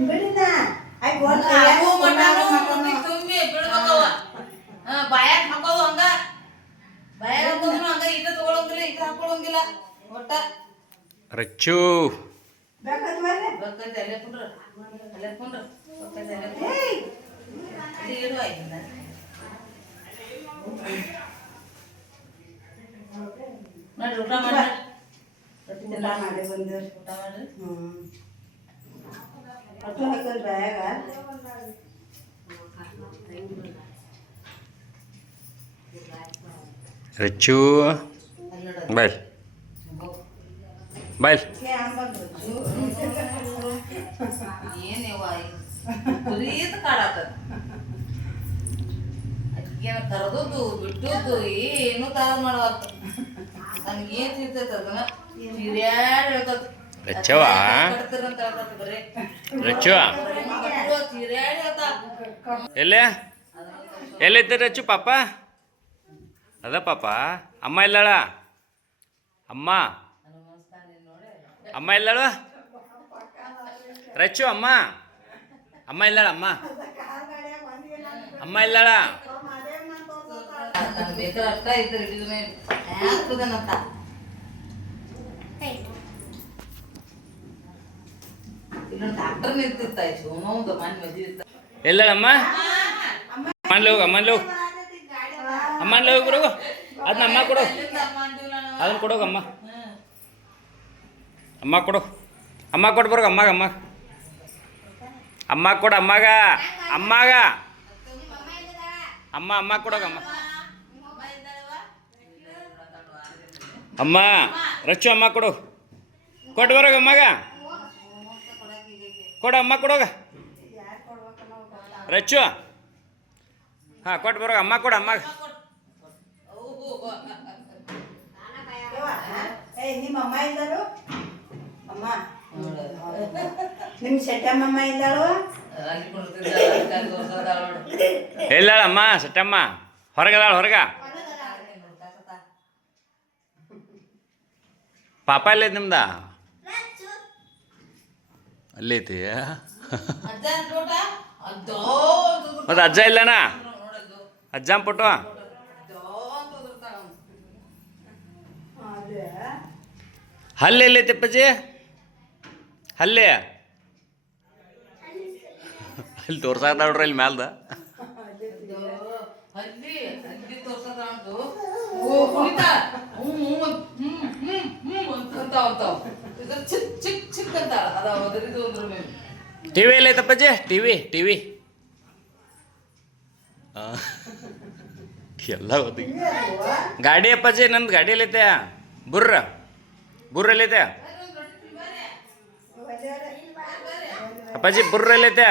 ಬಿಡಿನ ಆಯ್ ಗೋಲ್ ಅವು ಮಟಾನು ತುಂಬಿ ಬಿಡ್ಬೇಕವ ಬಾಯಾಗ ಹಾಕೋದು ಹಂಗ ಬಾಯಾಗ ಹಾಕೋದ್ರು ಹಂಗ ಇದ ತಗೊಳಂಗಿಲ್ಲ ಇದ ಹಾಕೊಳಂಗಿಲ್ಲ ಒಟ್ಟ ರಚ್ಚು ಬಕ್ಕದ ಅಲ್ಲೇ ಕುಂಡ್ರ ಬಕ್ಕದ ಅಲ್ಲೇ ಇಡು ಆಯ್ತದ ನೋಡಿ ಊಟ ಮಾಡಿ ಊಟ ಮಾಡಿ ಬಂದ್ರು ಊಟ ಮಾಡಿ ಅಷ್ಟು ಹಾಕಲ್ ಬ್ಯಾಗ ರಚ್ಚು ಬಾಯ್ ಬಾಯ್ ಏನೇವ ಪ್ರೀತ ಕಾಡಾತದ ಅಕ್ಕಿನ ಕರೆದದ್ದು ಬಿಟ್ಟದ್ದು ಏನು ತಯಾರು ಮಾಡವಲ್ತು ನನಗೇನು ಸಿಗ್ತೈತೆ ಅದನ್ನ ಚಿರ್ಯಾಡ್ ಹೇಳ್ತದ ರಚ್ಚವ ಕಟ್ತಿರಂತ ಹೇಳ್ತದ ಬರೀ ರಚ್ಚು ಚಿರ್ಯಾಡ್ ಹೇಳ್ತಾ ಎಲ್ಲೈತೆ ರಚ್ಚು ಪಾಪ ಅದ ಪಾಪ ಅಮ್ಮ ಇದ್ದಾಳ ಅಮ್ಮ ಅಮ್ಮ ಇದ್ದಾಳು ರಚ್ಚು ಅಮ್ಮ ಅಮ್ಮ ಇದ್ದಾಳ ಅಮ್ಮ ಇದ್ದಾಳ ನನಗೆ ಬೇಕಾದ್ರೆ ಅರ್ಥ ಇದ್ರೆ ಹಿಡಿದ್ರೆ ಆಗ್ತದನಂತ ಇಲ್ಲೊಂದು ಡಾಕ್ಟರ್ ನಿಂತಿರ್ತಾಯ್ತು ಅವನೊಂದು ಮನೆ ಮದುವೆ ಇರ್ತ ಎಲ್ಲಮ್ಮ ಅಮ್ಮಲ್ಲಿ ಹೋಗು ಅಮ್ಮಲ್ಲಿ ಹೋಗಿ ಬರೋಗು ಅದನ್ನ ಅಮ್ಮ ಕೊಡು ಅದನ್ನ ಕೊಡೋಗು ಅಮ್ಮ ಕೊಡು ಅಮ್ಮ ಕೊಟ್ಟು ಬರೋಗ ಅಮ್ಮ ಕೊಡು ಅಮ್ಮಗ ಅಮ್ಮ ಕೊಡೋಗ ಅಮ್ಮ ರಚ್ಚು ಅಮ್ಮ ಕೊಡು ಕೊಟ್ಟು ಬರೋಗ ಅಮ್ಮಗ ಕೊಡು ಅಮ್ಮ ಕೊಡೋಗ ರಚ್ಚು ಹಾಂ ಕೊಟ್ಟು ಬರೋಗ ಅಮ್ಮ ಕೊಡು ಅಮ್ಮಗ ನಿಮ್ಮ ಅಮ್ಮ ಇದ್ದಾಳು ಅಮ್ಮ ನಿಮ್ಮ ಸೆಟ್ಟಮ್ಮ ಇದ್ದಾಳು ಎಲ್ಲಾಳಮ್ಮ ಸೆಟ್ಟಮ್ಮ ಹೊರಗದಾಳ ಹೊರಗ ಪಾಪ ಎಲ್ಲೈತಿ ನಿಮ್ದ ಅಲ್ಲೈತಿ ಮತ್ತೆ ಅಜ್ಜ ಇಲ್ಲಣ್ಣ ಅಜ್ಜನ ಪುಟ್ಟು ಹಲ್ಲೆ ಎಲ್ಲೈತಿ ಅಪ್ಪಾಜಿ ಹಲ್ಲೆ ಅಲ್ಲಿ ತೋರ್ಸಾಕ್ತಾಳ್ರಿ ಇಲ್ಲಿ ಮ್ಯಾಲ್ದ ಅಲ್ಲಿ ತೋರ್ಸೋದು ಕುಣಿತ ಚಿಕ್ ಚಿಕ್ ಅಂತ ಅದ ಒದರಿದು ಅಂದ್ರು ನೀವು ಟಿ ವಿ ಎಲ್ಲೈತೆ ಅಪ್ಪಾಜಿ ಟಿ ವಿ ಎಲ್ಲ ಓದಿ ಗಾಡಿ ಅಪ್ಪಾಜಿ ನಂದು ಗಾಡಿ ಎಲ್ಲೈತೆ ಬುರ್ರ ಎಲ್ಲೈತೆ ಅಪ್ಪಾಜಿ ಬುರ್ರ ಎಲ್ಲೈತೆ